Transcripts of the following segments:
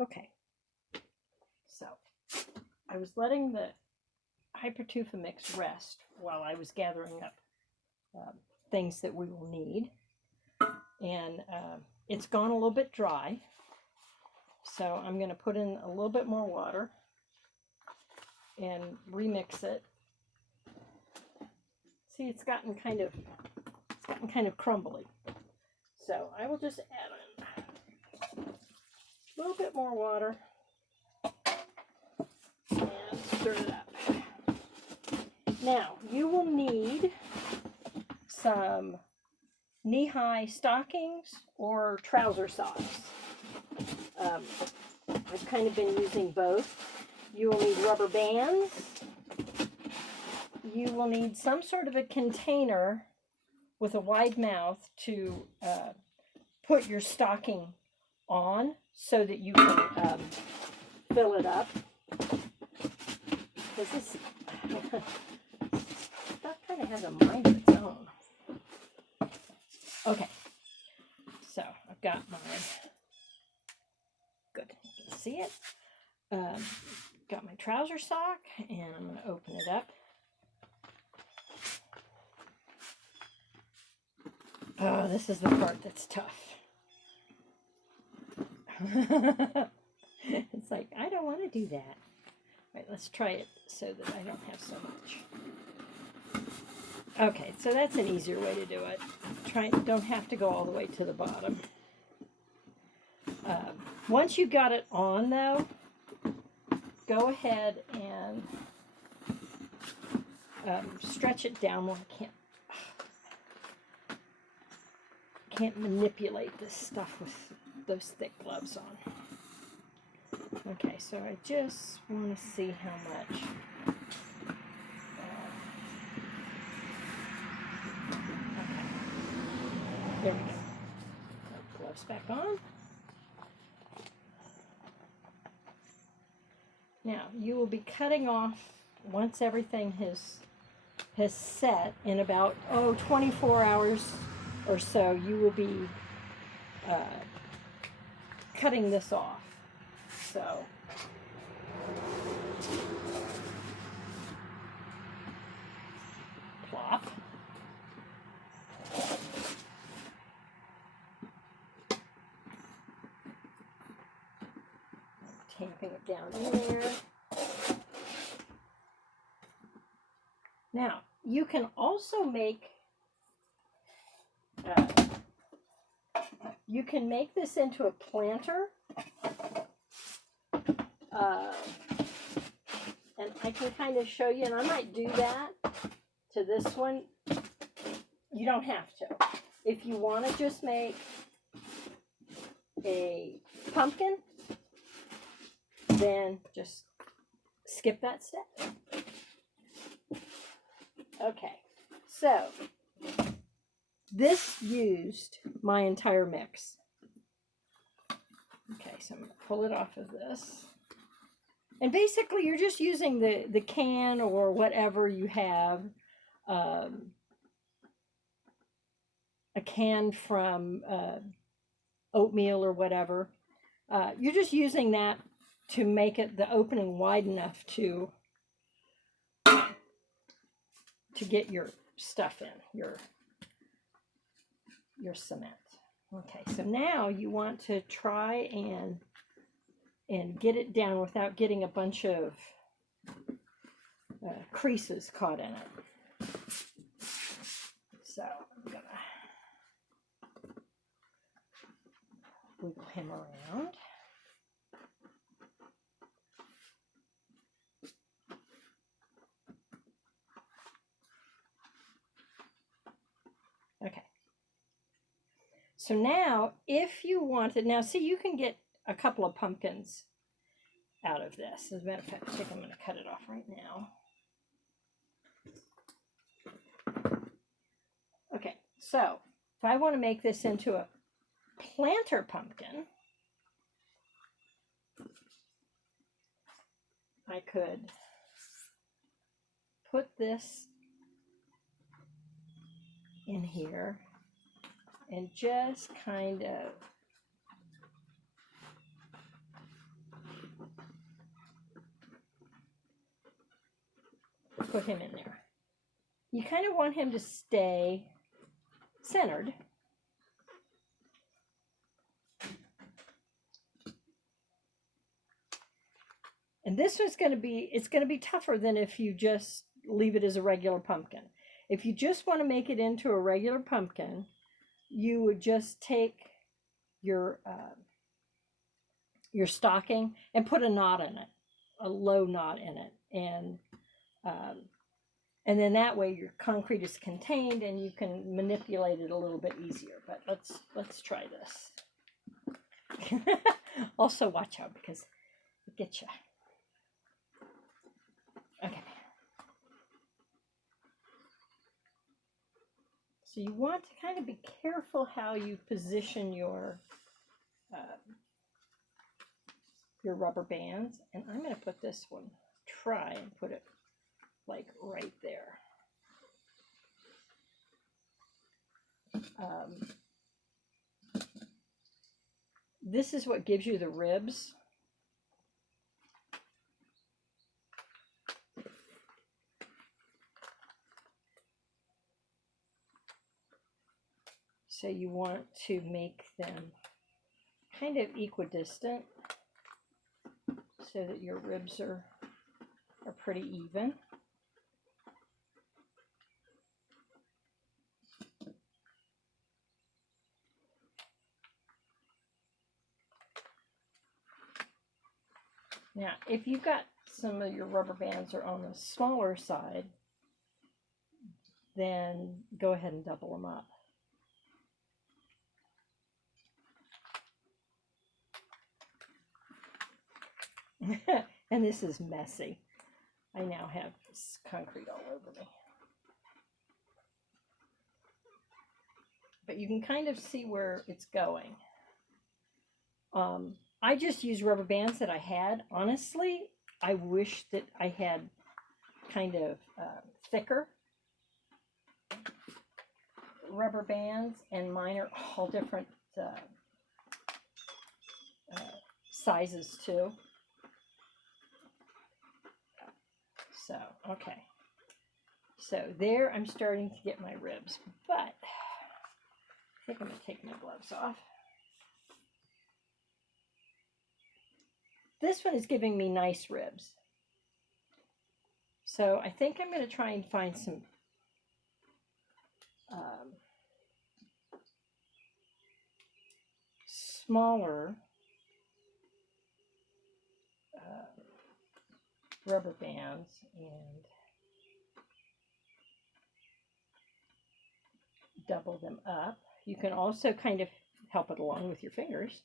Okay, so I was letting the Hypertuffa mix rest while I was gathering up things that we will need. And it's gone a little bit dry. So I'm going to put in a little bit more water and remix it. See, it's gotten kind of crumbly. So I will just add in a little bit more water and stir it up. Now, you will need some knee-high stockings or trouser socks. I've kind of been using both. You will need rubber bands. You will need some sort of a container with a wide mouth to put your stocking on so that you can fill it up. Because this stuff kind of has a mind of its own. Okay, so I've got mine. Good, you can see it. Got my trouser sock, and I'm going to open it up. Oh, this is the part that's tough. It's like, I don't want to do that. All right, let's try it so that I don't have so much. Okay, so that's an easier way to do it. Don't have to go all the way to the bottom. Once you got it on, though, go ahead and stretch it down more. I can't manipulate this stuff with those thick gloves on. Okay, so I just want to see how much. Okay, there we go. Gloves back on. Now, you will be cutting off once everything has set in about 24 hours or so. You will be cutting this off. So plop. Tamping it down in there. Now, you can also make this into a planter. And I can kind of show you, and I might do that to this one. You don't have to. If you want to just make a pumpkin, then just skip that step. Okay, so this used my entire mix. Okay, so I'm going to pull it off of this. And basically, you're just using the can or whatever you have. A can from oatmeal or whatever. You're just using that to make it the opening wide enough to get your stuff in, your cement. Okay, so now you want to try and get it down without getting a bunch of creases caught in it. So I'm gonna wiggle him around. Okay. So now, if you wanted, now see, you can get a couple of pumpkins out of this. As a matter of fact, I think I'm going to cut it off right now. Okay, so if I want to make this into a planter pumpkin, I could put this in here and just kind of put him in there. You kind of want him to stay centered. And this one's going to be, it's going to be tougher than if you just leave it as a regular pumpkin. If you just want to make it into a regular pumpkin, you would just take your stocking and put a knot in it, a low knot in it, and then that way your concrete is contained and you can manipulate it a little bit easier. But let's try this. Also watch out because it gets you. Okay. So you want to kind of be careful how you position your rubber bands. And I'm going to put this one, try and put it like right there. This is what gives you the ribs. So you want to make them kind of equidistant so that your ribs are pretty even. Now, if you've got some of your rubber bands are on the smaller side, then go ahead and double them up. And this is messy. I now have concrete all over me. But you can kind of see where it's going. I just use rubber bands that I had. Honestly, I wish that I had kind of thicker rubber bands, and mine are all different sizes too. So, okay. So there I'm starting to get my ribs, but I think I'm going to take my gloves off. This one is giving me nice ribs. So I think I'm going to try and find some smaller rubber bands and double them up. You can also kind of help it along with your fingers.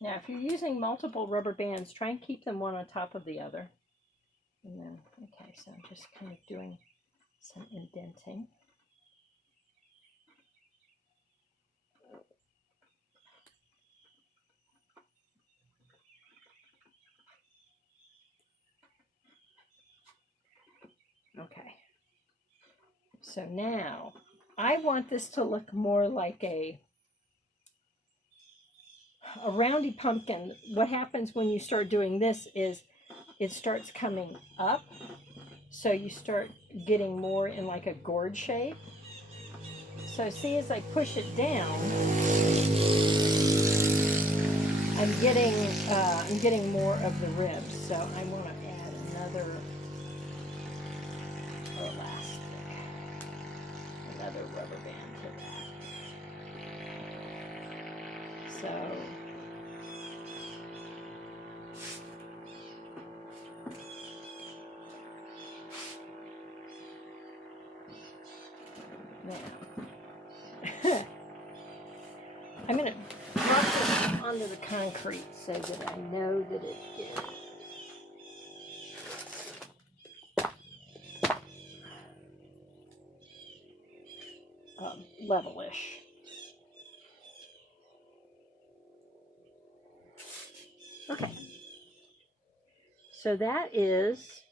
Now, if you're using multiple rubber bands, try and keep them one on top of the other. And then, okay, so I'm just kind of doing some indenting. Okay. So now, I want this to look more like a roundy pumpkin. What happens when you start doing this is it starts coming up, so you start getting more in like a gourd shape. So see, as I push it down, I'm getting more of the ribs. So I want to add another elastic, another rubber band to that. So now, I'm going to drop this onto the concrete so that I know that it is level-ish. Okay, so that is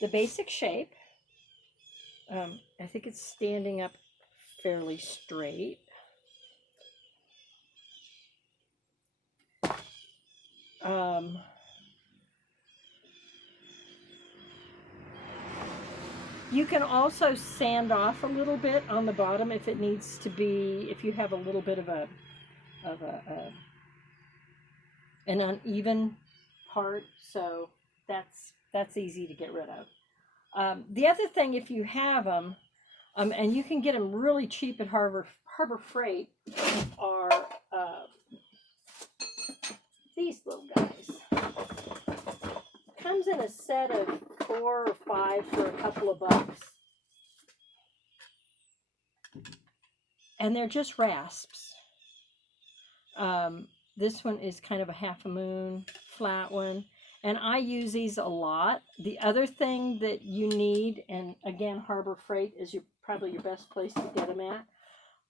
the basic shape. I think it's standing up fairly straight. Um, you can also sand off a little bit on the bottom if it needs to be, if you have a little bit of a an uneven part. So that's easy to get rid of. The other thing, if you have them, and you can get them really cheap at Harbor Freight, are these little guys. Comes in a set of 4 or 5 for a couple of bucks. And they're just rasps. This one is kind of a half a moon, flat one. And I use these a lot. The other thing that you need, and again, Harbor Freight is probably your best place to get them at,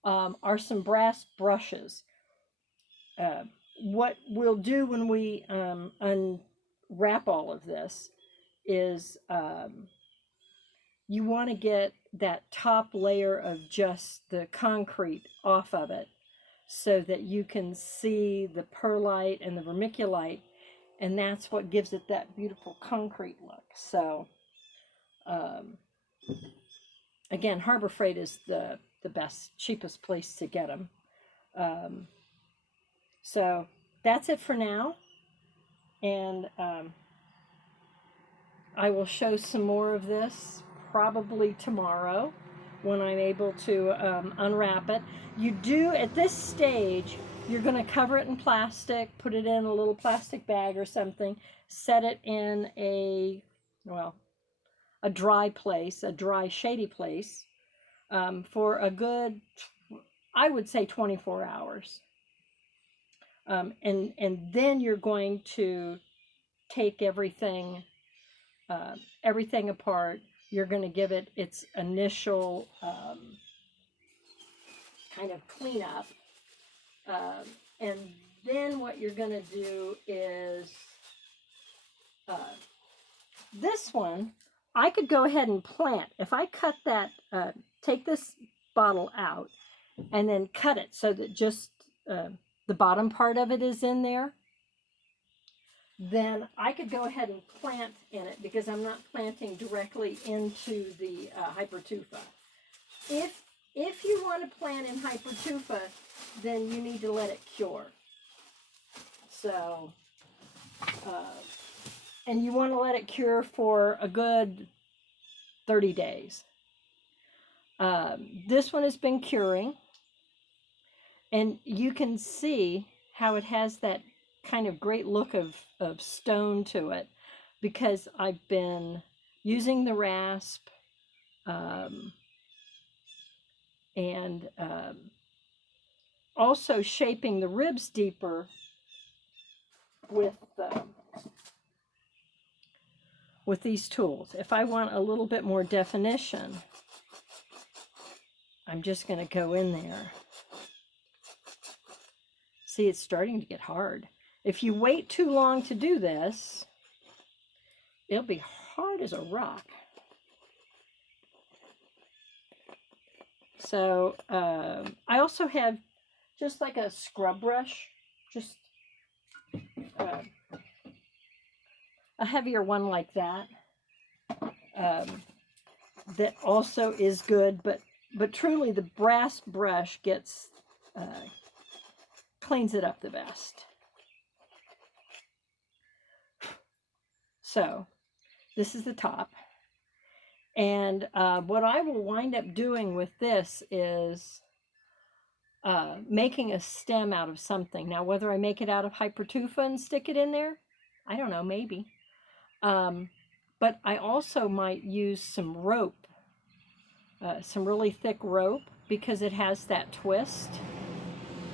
are some brass brushes. What we'll do when we unwrap all of this is you want to get that top layer of just the concrete off of it so that you can see the perlite and the vermiculite, and that's what gives it that beautiful concrete look. So again, Harbor Freight is the best, cheapest place to get them. So that's it for now, and I will show some more of this probably tomorrow when I'm able to unwrap it. You do, at this stage, you're going to cover it in plastic, put it in a little plastic bag or something, set it in a dry place, a dry, shady place, for a good, I would say 24 hours. And then you're going to take everything apart. You're going to give it its initial kind of cleanup. And then what you're going to do is this one, I could go ahead and plant. If I cut that, take this bottle out and then cut it so that just the bottom part of it is in there, then I could go ahead and plant in it because I'm not planting directly into the Hypertuffa. If you want to plant in Hypertuffa, then you need to let it cure. So, and you want to let it cure for a good 30 days. This one has been curing, and you can see how it has that kind of great look of stone to it because I've been using the rasp and also shaping the ribs deeper with these tools. If I want a little bit more definition, I'm just going to go in there. See, it's starting to get hard. If you wait too long to do this, it'll be hard as a rock. So I also have just like a scrub brush, just a heavier one like that. That also is good, but truly the brass brush gets cleans it up the best. So this is the top, and what I will wind up doing with this is making a stem out of something. Now, whether I make it out of Hypertuffa and stick it in there, I don't know, maybe. But I also might use some rope, some really thick rope, because it has that twist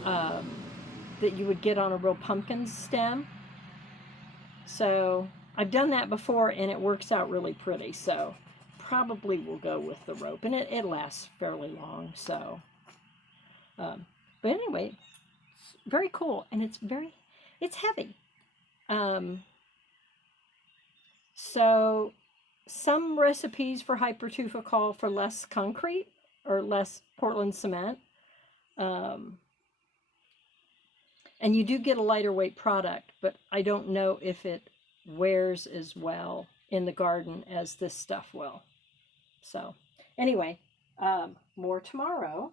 that you would get on a real pumpkin stem. So I've done that before and it works out really pretty. So probably we'll go with the rope, and it lasts fairly long. So, but anyway, it's very cool, and it's heavy. So some recipes for Hypertuffa call for less concrete or less Portland cement. And you do get a lighter weight product, but I don't know if it wears as well in the garden as this stuff will. So anyway, more tomorrow.